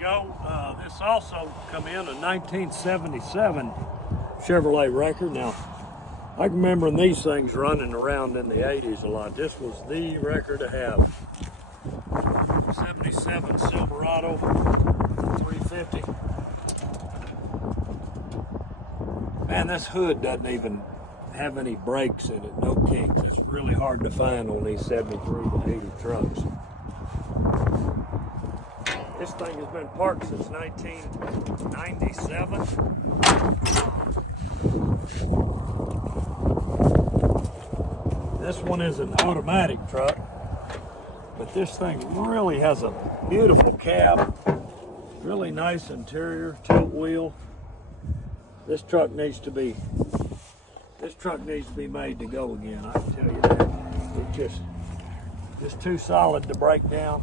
go. This also come in a 1977 Chevrolet WRECKER. Now, I can remember these things running around in the 80s a lot. This was the WRECKER to have. 77 Silverado 350. Man, this hood doesn't even have any brakes in it, no kinks. It's really hard to find on these 73 to 80 trucks. This thing has been parked since 1997. This one is an automatic truck, but this thing really has a beautiful cab, really nice interior, tilt wheel. This truck needs to be made to go again, I can tell you that. It's just too solid to break down.